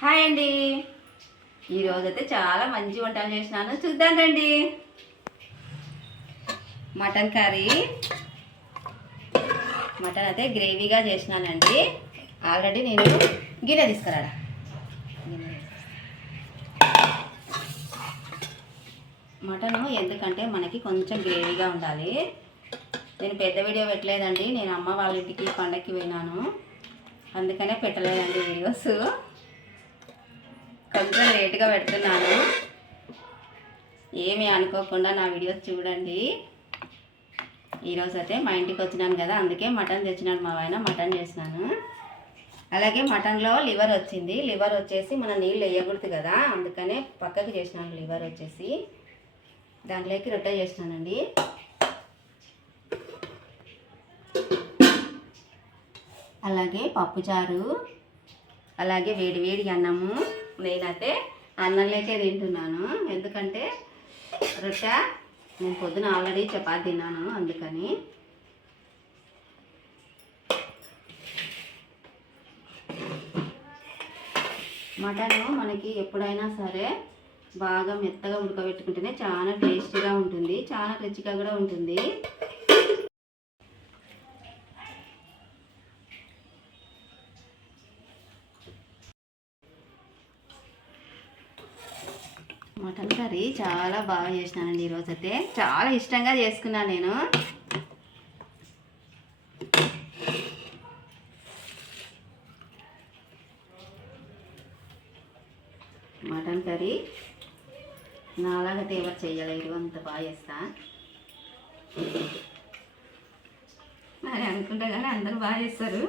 Hi అండి. ఈరోజు అయితే చాలా మంచి వంటలు చేసినాను. చూద్దాం రండి. Mutton curry. మటన్ అయితే గ్రేవీగా చేసినానండి. ఆల్రెడీ నేను గిన్నె తీసుకురాడా? మటను ఎందుకంటే మనకి కొంచెం గ్రేవీగా ఉండాలి. నేను పెద్ద వీడియో పెట్టలేదండి. నేను అమ్మ వాళ్ళ ఇంటికి పండక్కి పోయినాను. అందుకనే పెట్టలేదండి వీడియోస్. కొంచెం లేట్గా పెడుతున్నాను. ఏమీ అనుకోకుండా నా వీడియోస్ చూడండి. ఈరోజు అయితే మా ఇంటికి వచ్చినాను కదా అందుకే మటన్ తెచ్చినాడు మా ఆయన మటన్ చేసినాను. అలాగే మటన్లో లివర్ వచ్చింది. లివర్ వచ్చేసి మన నీళ్ళు వేయకూడదు కదా అందుకనే పక్కకు చేసినాను లివర్ వచ్చేసి. దాంట్లోకి రొట్టె చేసినానండి. అలాగే పప్పుచారు అలాగే వేడి వేడి అన్నము. నేనైతే అన్నంలోకే తింటున్నాను. ఎందుకంటే రొట్టె నేను పొద్దున ఆల్రెడీ చపాతి తిన్నాను అందుకని. మటన్ మనకి ఎప్పుడైనా సరే బాగా మెత్తగా ఉడకబెట్టుకుంటేనే చాలా టేస్టీగా ఉంటుంది చాలా రుచిగా కూడా ఉంటుంది. మటన్ కర్రీ చాలా బాగా చేసినానండి ఈరోజు అయితే చాలా ఇష్టంగా చేసుకున్నాను నేను. మటన్ కర్రీ నాలాగైతే ఎవరు చేయలేరు అంత బాగా చేస్తా. మరి అనుకుంటా కానీ అందరూ బాగా చేస్తారు.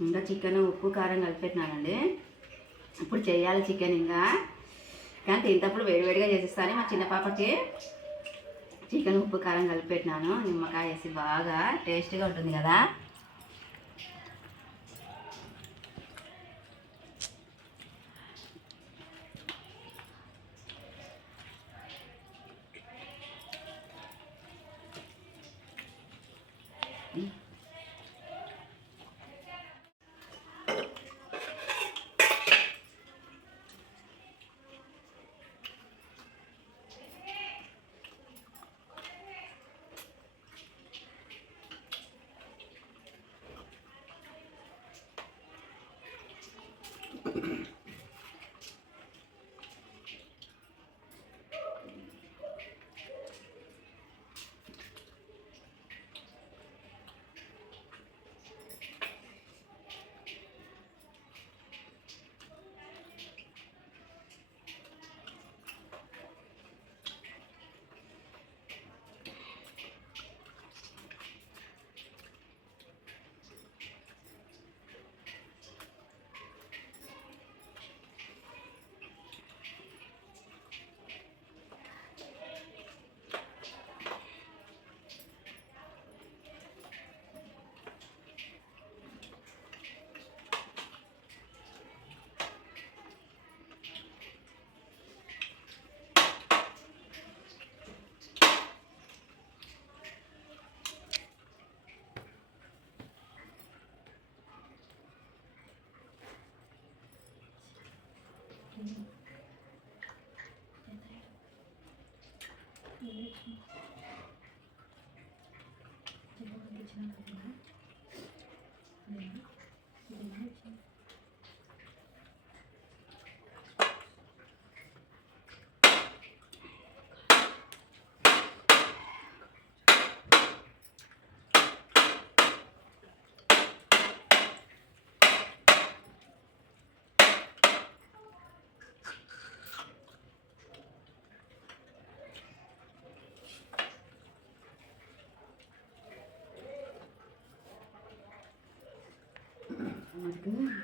ఇంకా చికెన్ ఉప్పు కారం కలిపెట్టినానండి. ఇప్పుడు చేయాలి చికెన్ ఇంకా. కానీ తింటప్పుడు వేడివేడిగా చేసిస్తాను మా చిన్న పాపకి. చికెన్ ఉప్పు కారం కలిపెట్టినాను. నిమ్మకాయ వేసి బాగా టేస్ట్గా ఉంటుంది కదా. 嗯 Ooh.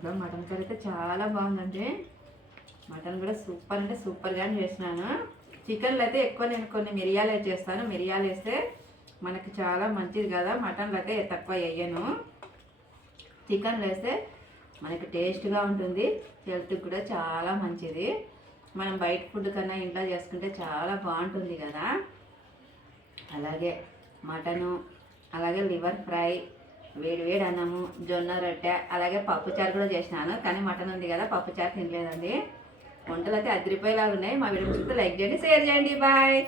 ఇంకా మటన్ కర్రీ అయితే చాలా బాగుందండి. మటన్ కూడా సూపర్ అంటే సూపర్గా చేసినాను. చికెన్లో అయితే ఎక్కువ నేను కొన్ని మిరియాలు చేస్తాను. మిరియాలు వేస్తే మనకి చాలా మంచిది కదా. మటన్లో అయితే తక్కువ వేయను. చికెన్లో వేస్తే మనకి టేస్ట్గా ఉంటుంది. హెల్త్కి కూడా చాలా మంచిది. మనం బయట ఫుడ్ కన్నా ఇంట్లో చేసుకుంటే చాలా బాగుంటుంది కదా. అలాగే మటను అలాగే లివర్ ఫ్రై వేడి వేడి అన్నము జొన్న రొట్టె అలాగే పప్పుచారు కూడా చేసినాను. కానీ మటన్ ఉంది కదా పప్పుచారు తినలేదండి. వంటలు అయితే అదిరిపోయేలాగా ఉన్నాయి మా వీడియో చూస్తే లైక్ చేయండి షేర్ చేయండి. బాయ్.